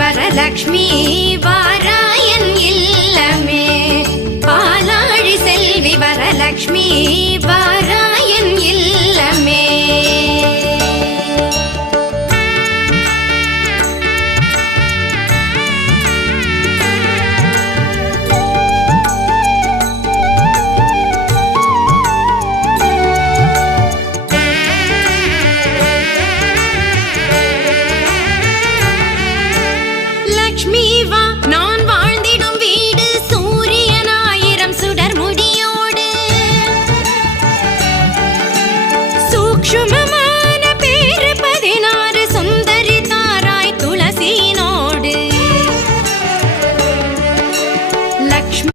வரலக்ஷ்மி வர Je me